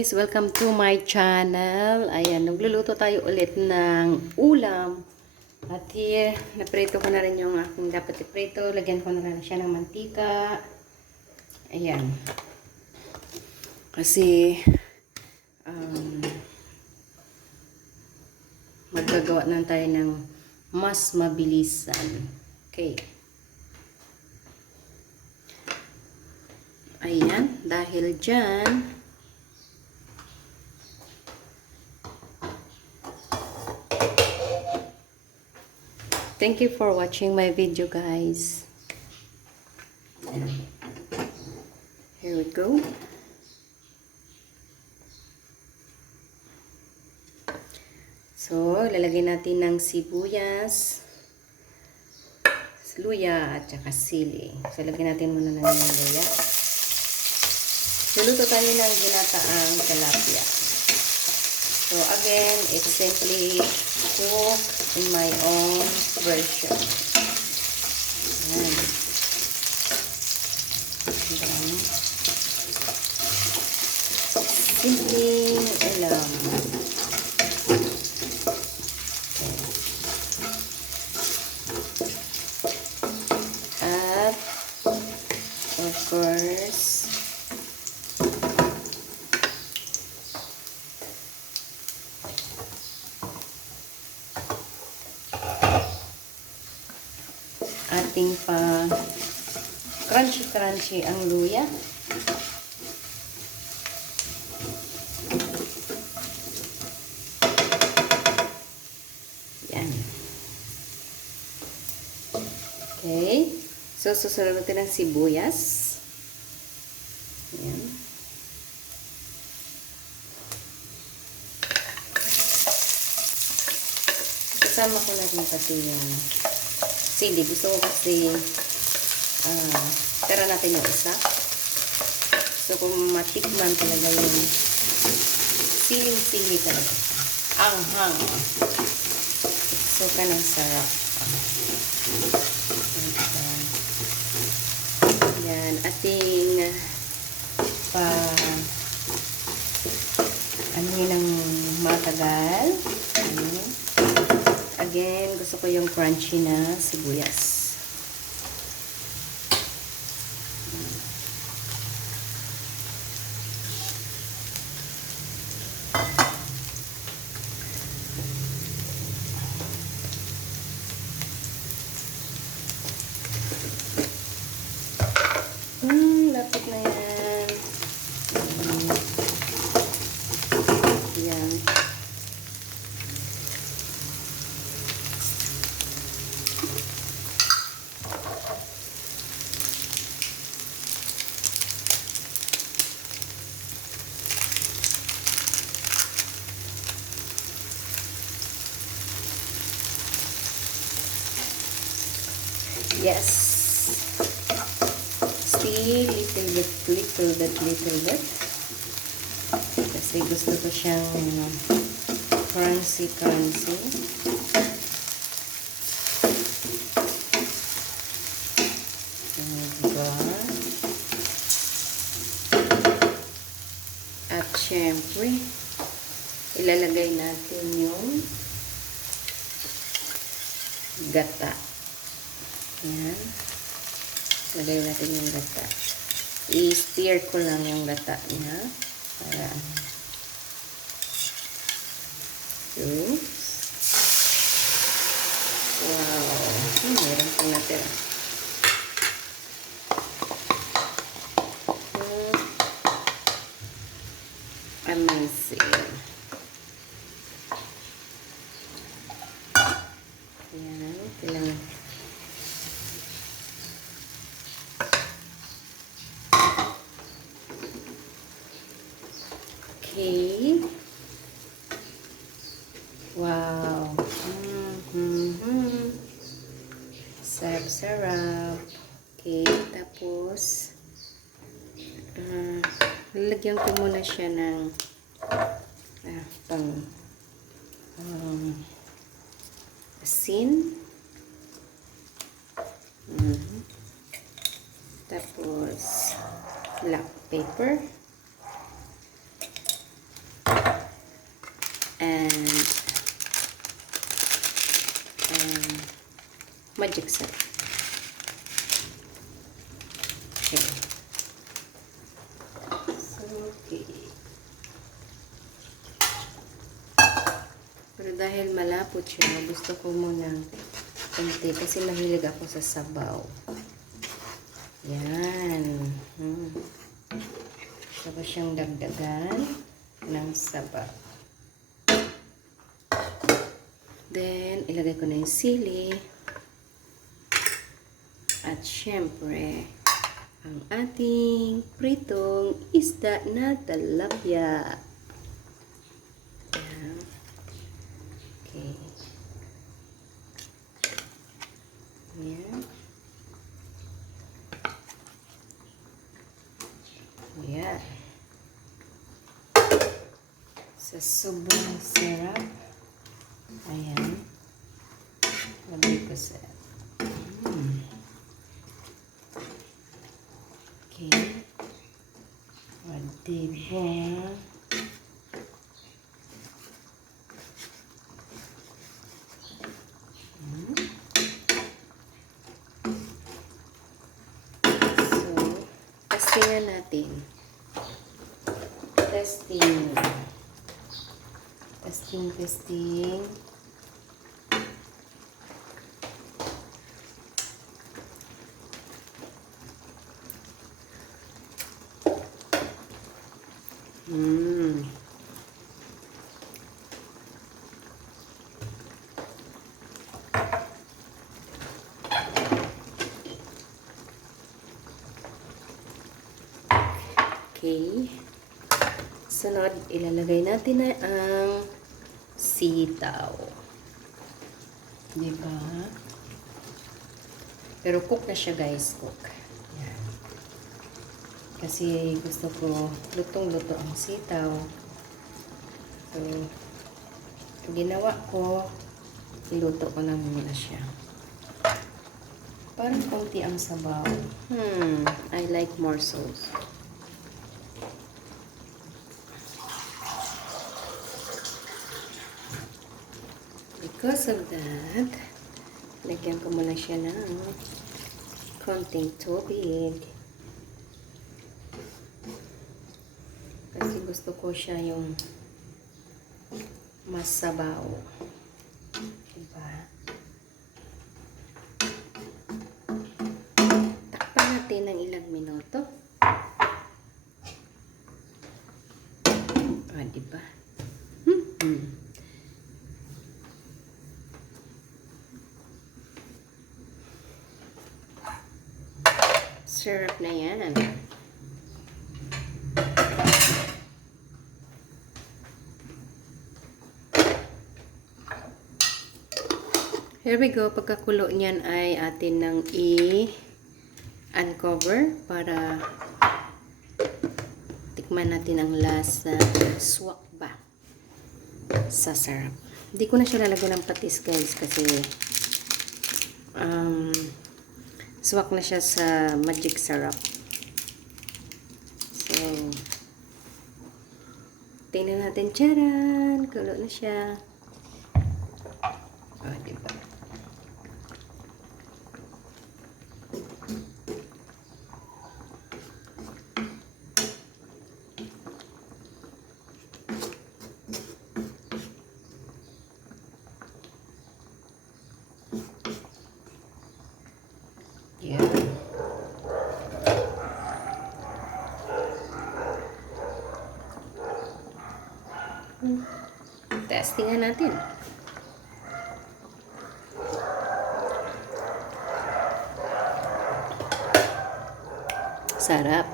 guys! Welcome to my channel. Ayan, nagluluto tayo ulit ng ulam. At here, naprito ko na rin yung aking dapat iprito. Lagyan ko na rin siya ng mantika. Ayan. Kasi, magagawa na tayo ng mas mabilisan. Okay. Ayan, dahil dyan, thank you for watching my video, guys. Here we go. So, lalagyan natin ng sibuyas, luya, at saka sili. So, lagyan natin muna ng luya. Luluto tayo ng ginataang tilapia. So, again, it's simply cook in my own version. Ayan. Simpleng ulam. At, of course, ating pa crunchy ang luya. Yan. Okay. So, susunod natin ng sibuyas. Yan. Kasama ko na rin pati yung sili. Gusto ko kasi tira natin yung isa. So, kung matikman talaga yung siling-sili talaga. Anghang. So, kanang sarap. Yan. Ating ano yun ang matagal. Again, gusto ko yung crunchy na sibuyas. Lapit na yan. Yan. Yes. Still little bit. Kasi gusto ko siyang crunchy. Diba? At syempre, ilalagay natin yung gata. Yan. Lagay natin yung gata. I-stir ko lang yung gata niya. Para oops. Wow. Meron po natin. Amazing. Yan. Kailangan. Okay. Wow. Sarap. Okay. Tapos, lalagyan ko muna siya ng asin. Tapos, black pepper. and magic syrup. Okay. So, okay. Pero dahil malapot siya, gusto ko munang konti kasi mahilig ako sa sabaw. Yan. Gusto ko siyang dagdagan ng sabaw. Then, ilagay ko na yung sili. At syempre, ang ating pritong isda na tilapia. Yan. Okay. Yan. Yan. Sa sobrang sarap. Ayan. Lagay ko sa okay. O, diba? So, testingan natin. Testing. Okay. Sunod, ilalagay natin na ang sitaw. Diba? Pero cook na siya, guys. Cook. Yan. Kasi gusto ko lutong-luto ang sitaw. So, ginawa ko, iluto ko na muna siya. Parang konti ang sabaw. I like more sauce. Because of that, lagyan ko muna siya ng konting tubig. Kasi gusto ko siya yung masabaw. Diba? Takpan natin ng ilang minuto. Diba? Syrup na yan. Here we go. Pagkakulo niyan ay atin nang i-uncover para tikman natin ang lasa. Swak ba sa syrup. Hindi ko na siya lalagyan ng patis, guys, kasi swak na siya sa magic syrup. So, tingnan natin. Charan! Kulo na siya. Oh, diba? Yeah. Testingan natin. Sarap.